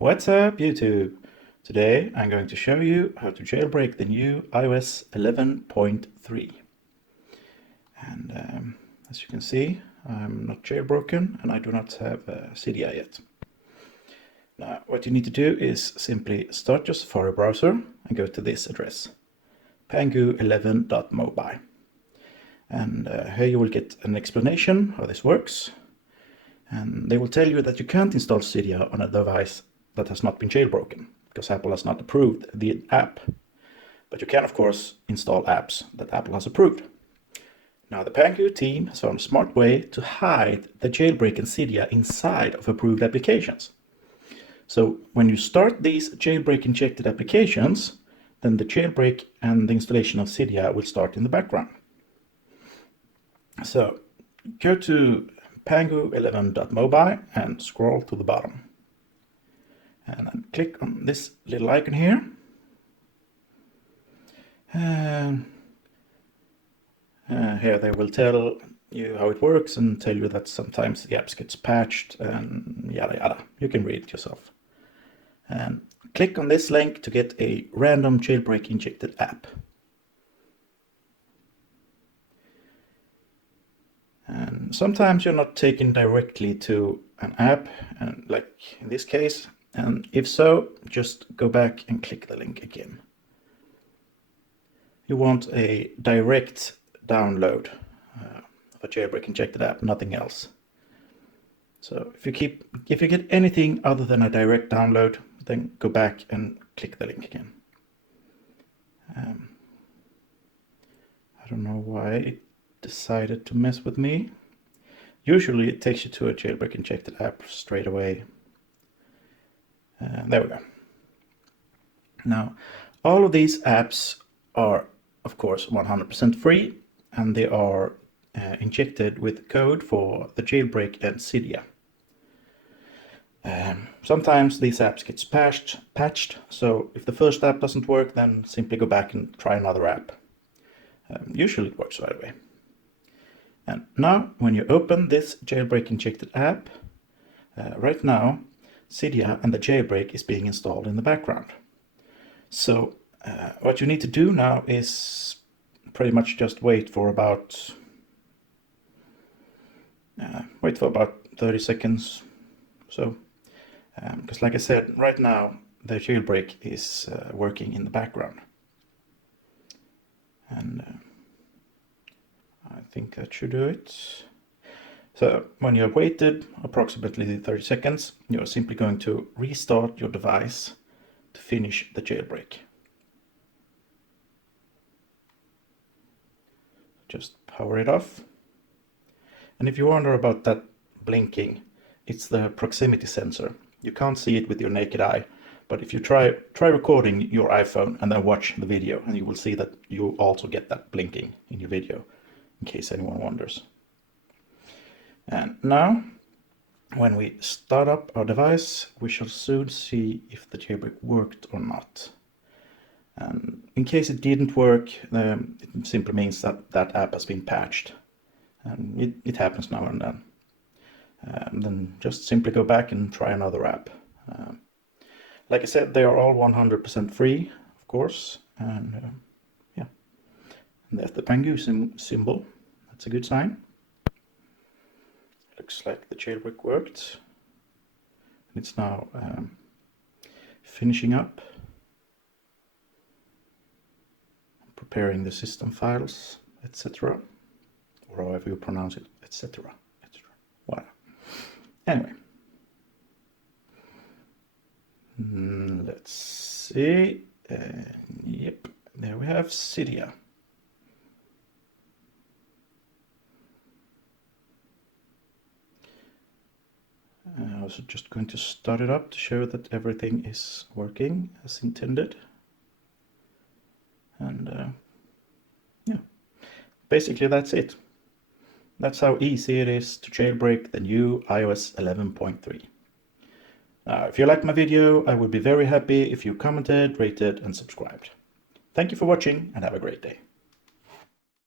What's up, YouTube? Today I'm going to show you how to jailbreak the new iOS 11.3. And as you can see, I'm not jailbroken and I do not have Cydia yet. Now, what you need to do is simply start your Safari browser and go to this address, pangu11.mobile. And here you will get an explanation how this works. And they will tell you that you can't install Cydia on a device that has not been jailbroken, because Apple has not approved the app. But you can, of course, install apps that Apple has approved. Now, the Pangu team has found a smart way to hide the jailbreak and Cydia inside of approved applications. So when you start these jailbreak injected applications, then the jailbreak and the installation of Cydia will start in the background. So go to pangu11.mobile and scroll to the bottom. And then click on this little icon here. And here they will tell you how it works and tell you that sometimes the apps gets patched and yada yada. You can read it yourself. And click on this link to get a random jailbreak injected app. And sometimes you're not taken directly to an app, and like in this case. And if so, just go back and click the link again. You want a direct download of a jailbreak injected app, nothing else. So if you get anything other than a direct download, then go back and click the link again. I don't know why it decided to mess with me. Usually it takes you to a jailbreak injected app straight away. There we go. Now, all of these apps are, of course, 100% free, and they are injected with code for the jailbreak and Cydia. Sometimes these apps get patched, so if the first app doesn't work, then simply go back and try another app. Usually it works right away. And now, when you open this jailbreak injected app, right now, Cydia and the jailbreak is being installed in the background. So what you need to do now is pretty much just wait for about 30 seconds or so. Because like I said, right now the jailbreak is working in the background. And I think that should do it. So when you have waited approximately 30 seconds, you're simply going to restart your device to finish the jailbreak. Just power it off. And if you wonder about that blinking, it's the proximity sensor. You can't see it with your naked eye, but if you try recording your iPhone and then watch the video, and you will see that you also get that blinking in your video, in case anyone wonders. And now, when we start up our device, we shall soon see if the jailbreak worked or not. And in case it didn't work, it simply means that that app has been patched. And it happens now and then. Then just simply go back and try another app. Like I said, they are all 100% free, of course. And yeah, and there's the Pangu symbol. That's a good sign. Looks like the jailbreak worked. It's now finishing up, preparing the system files, etc. Or however you pronounce it, etc. Wow. Anyway, let's see. Yep, there we have Cydia. I was just going to start it up to show that everything is working as intended. And yeah, basically that's it. That's how easy it is to jailbreak the new iOS 11.3. If you liked my video, I would be very happy if you commented, rated, and subscribed. Thank you for watching, and have a great day.